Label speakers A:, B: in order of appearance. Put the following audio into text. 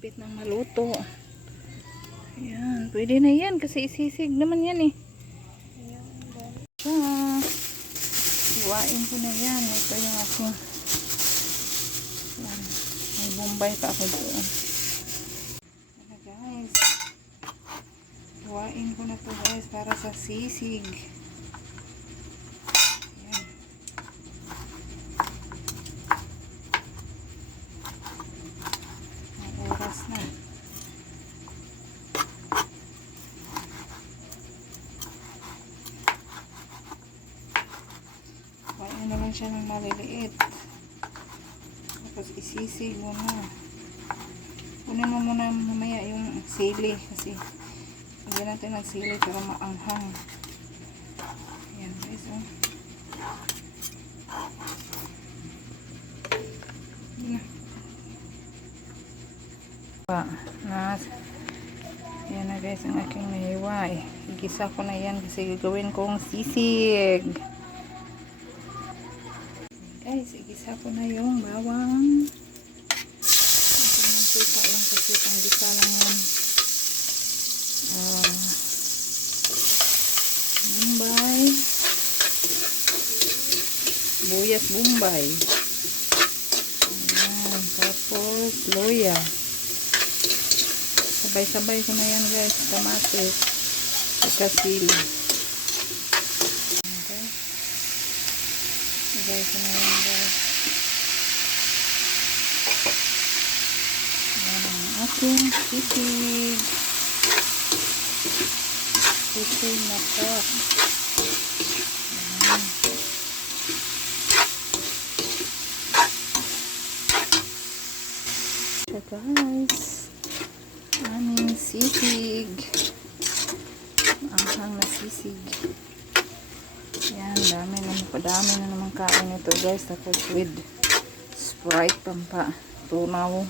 A: Malapit nang maluto. Ayan, pwede na yan kasi isisig naman yan eh. Iwain ko na yan. Ito yung aking yan. May bombay pa ako doon. Ano guys. Iwain ko na to guys para sa sisig. Ayan. Ang oras na. Iwain na lang siya ng maliliit. Tapos isisig mo na. Kunin mo muna mamaya yung sili kasi hindi natin ng sili para maanghang. Ayan guys oh. Yun na. Pa, na, yan na guys ang aking nahiwa eh. Igisa ko na yan kasi gagawin kong sisig. Igisa ko na yung bawang. Ito yung suka lang kasi pang gisa lang yan. Ah, Bombay. Buyas Bombay. Ayan. Tapos, loya. Sabay-sabay ko na yan guys. Kamatis. Saka sili. Okay. Sabay ko na yan guys. Ayan ang aking sisig. Sisig na po. Ayan. So guys, aming sisig. Anghang na sisig. Yan, dami na, padami na naman kain ito guys. Tapos with Sprite pampa. Tunaw.